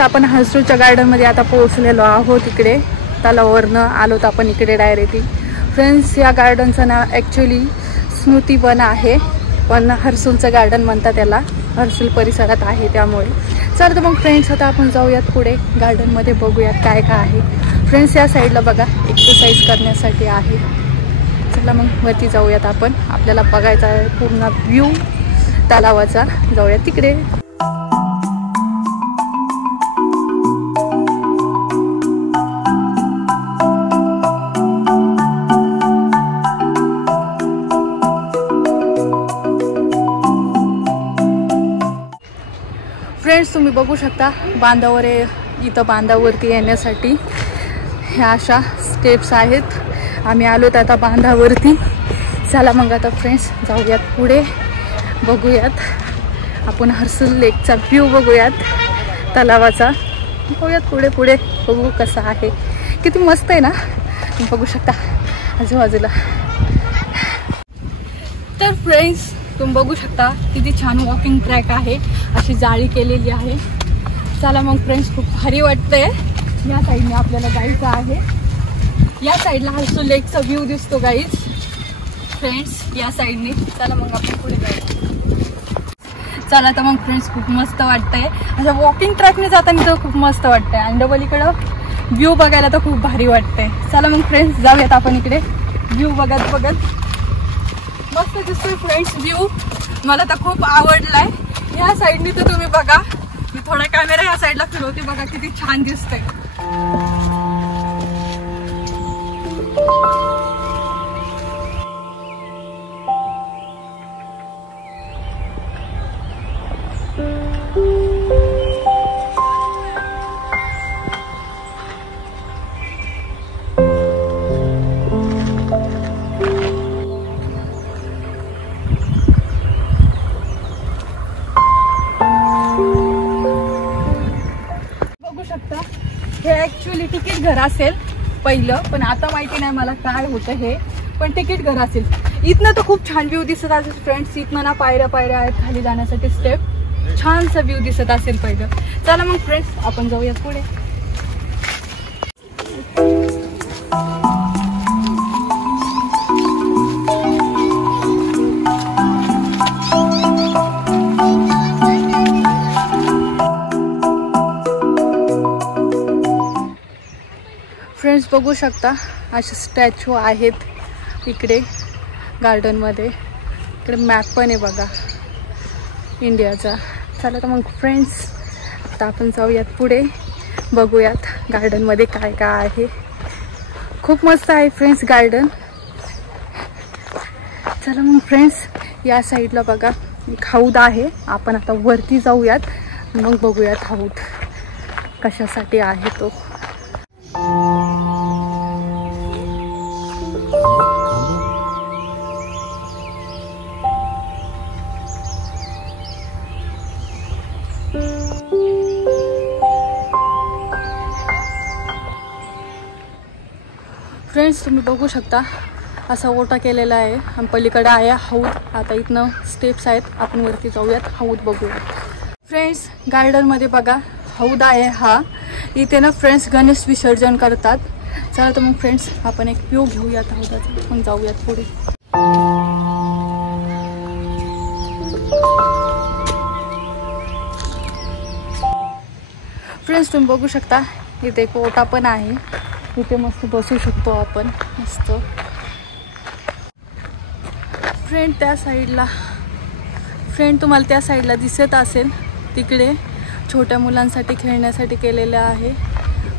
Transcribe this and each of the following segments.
आपण हर्सूलच्या गार्डनमध्ये आता पोहोचलेलो आहोत. इकडे तलावावरनं आलोत आपण इकडे डायरेक्टली. फ्रेंड्स, या गार्डनचं नाव ॲक्च्युली स्मृतिवन आहे, पण हर्सूलचं गार्डन म्हणतात त्याला. हर्सूल परिसरात आहे त्यामुळे. चला तर मग फ्रेंड्स, आता आपण जाऊयात पुढे गार्डनमध्ये, बघूयात काय काय आहे. फ्रेंड्स, या साईडला बघा एक्सरसाइज करण्यासाठी आहे. चला मग वरती जाऊयात आपण. आपल्याला बघायचा आहे पूर्ण व्ह्यू तलावाचा. जाऊयात तिकडे. फ्रेंड्स, तुम्ही बघू शकता बांधावर इथं बांधावरती येण्यासाठी ह्या अशा स्टेप्स आहेत. आम्ही आलोत आता बांधावरती. चला मग आता फ्रेंड्स जाऊयात पुढे, बघूयात आपण हर्सूल लेकचा व्ह्यू बघूयात तलावाचा. बघूयात पुढे पुढे बघू कसं आहे. किती मस्त आहे ना, तुम्ही बघू शकता आजूबाजूला. तर फ्रेंड्स, तुम्ही बघू शकता किती छान वॉकिंग ट्रॅक आहे. अशी जाळी केलेली आहे. चला मग फ्रेंड्स, खूप भारी वाटतंय. या साईडने आपल्याला जायचं आहे. या साईडला हर्सूल लेकचा व्ह्यू दिसतो गाईज. फ्रेंड्स, या साईडने. चला मग आपण पुढे जायचं. चला तर मग फ्रेंड्स, खूप मस्त वाटतंय. अशा वॉकिंग ट्रॅकने जाताना तर खूप मस्त वाटतंय आणि डबल इकडं व्ह्यू बघायला तर खूप भारी वाटतंय. चला मग फ्रेंड्स, जाऊयात आपण इकडे. व्ह्यू बघत बघत मस्त दिसतोय फ्रेंड्स व्ह्यू. मला तर खूप आवडलाय. ह्या साईडने तर तुम्ही बघा, मी थोडा कॅमेरा ह्या साईडला फिरवते. बघा किती छान दिसतंय. हे ॲक्च्युली तिकीट घर असेल पहिलं, पण आता माहिती नाही मला काय होतं हे. पण तिकीट घर असेल. इथनं तर खूप छान व्ह्यू दिसत असेल फ्रेंड्स. इथनं ना पायऱ्या आहेत खाली जाण्यासाठी स्टेप. छानसा व्ह्यू दिसत असेल पहिलं. चला मग फ्रेंड्स, आपण जाऊयात पुढे. फ्रेंड्स, बघू शकता असे स्टॅच्यू आहेत इकडे गार्डनमध्ये. इकडे मॅप पण आहे बघा इंडियाचा. चला तर मग फ्रेंड्स, आता आपण जाऊयात पुढे, बघूयात गार्डनमध्ये काय काय आहे. खूप मस्त आहे फ्रेंड्स गार्डन. चला मग फ्रेंड्स, या साईडला बघा एक हौद आहे. आपण आता वरती जाऊयात, मग बघूयात हौद कशासाठी आहे तो. फ्रेंड्स, तुम्ही बघू शकता असा ओटा केलेला आहे आणि पलीकडे आहे हौद. आता इथनं स्टेप्स आहेत, आपण वरती जाऊयात, हौद बघूयात. फ्रेंड्स, गार्डनमध्ये बघा हौद आहे हा. इथे ना फ्रेंड्स गणेश विसर्जन करतात. चला तर मग फ्रेंड्स, आपण एक व्ह्यू घेऊयात हौदाचा, मग जाऊयात पुढे. फ्रेंड्स, तुम्ही बघू शकता इथे एक ओटा पण आहे. इथे मस्त बसू शकतो आपण मस्त. फ्रेंड, त्या साईडला तुम्हाला त्या साईडला दिसत असेल, तिकडे छोट्या मुलांसाठी खेळण्यासाठी केलेलं आहे.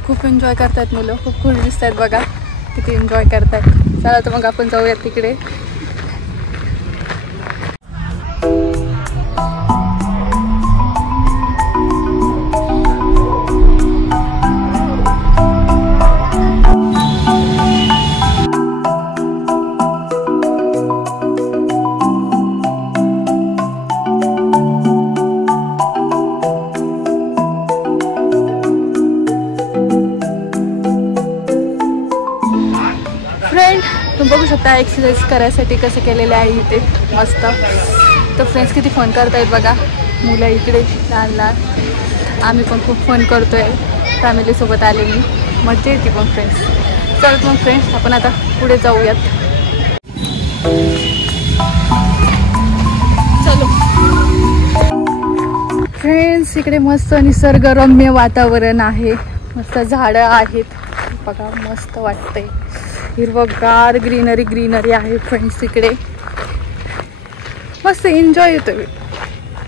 खूप एन्जॉय करतात मुलं. खूप खुश दिसत आहेत बघा, किती एन्जॉय करतात. चला तर मग आपण जाऊयात तिकडे. तुम्ही बघू शकता एक्सरसाइज करायसाठी कसं केलेलं आहे इथे मस्त. तर फ्रेंड्स किती फन करतायत बघा मुलं इकडे लहान लहान. आम्ही पण खूप फन करतोय फॅमिलीसोबत आलेली, मजा येते पण फ्रेंड्स. चल मग फ्रेंड्स आपण आता पुढे जाऊयात. चलो फ्रेंड्स, इकडे मस्त निसर्गरम्य वातावरण आहे, मस्त झाडं आहेत बघा, मस्त वाटतंय, हिरवगार ग्रीनरी आहे फ्रेंड्स. इकडे मस्त एन्जॉय येतोय,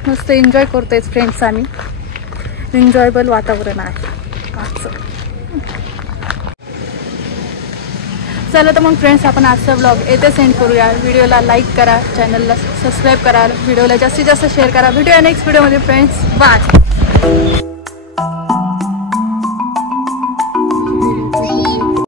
मस्त एन्जॉय करतोय फ्रेंड्स आम्ही. एन्जॉयबल वातावरण आहे आजचं. चला तर मग फ्रेंड्स आपण आजचा ब्लॉग येथे सेंड करूया. व्हिडिओला लाईक करा, चॅनलला सबस्क्राईब करा, व्हिडिओला जास्तीत जास्त शेअर करा. भेटूया नेक्स्ट व्हिडिओमध्ये फ्रेंड्स. बाय.